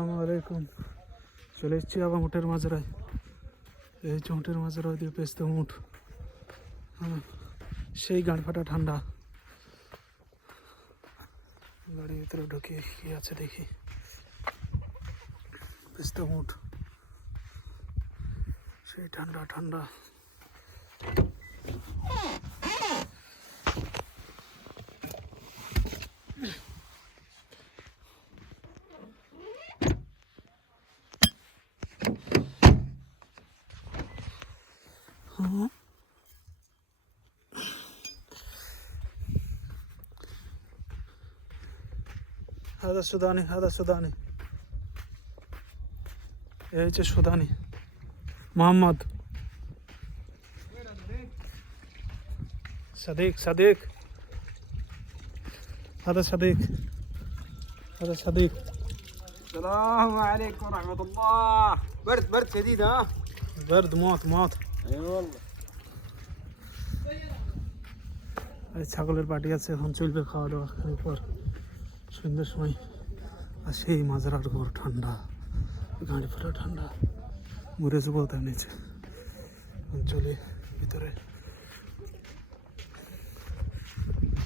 আসসালামাইকুম। চলে এসেছি আবার উটের মাজরায়। এই হচ্ছে উটের মাজরা দিয়ে পেস্তে উঠ। হ্যাঁ, সেই গাড়ি ফাটা ঠান্ডা। গাড়ির ভিতরে ঢুকে কি আছে দেখি। পেস্তে উঠ, সেই ঠান্ডা ঠান্ডা। هذا سوداني، هذا سوداني. ايش سوداني محمد صديق صديق. هذا صديق، هذا صديق. السلام عليكم ورحمة الله. برد شديد ها؟ برد موت موت. اي والله. এই ছাগলের পাটি আছে, এখন চলবে খাওয়া দাওয়া পর সন্ধ্যের সময়। আর সেই মাজরার ঘর ঠান্ডা, গাড়ি ফাটা ঠান্ডা, মরে যাবো তার নিচে। চলে ভিতরে।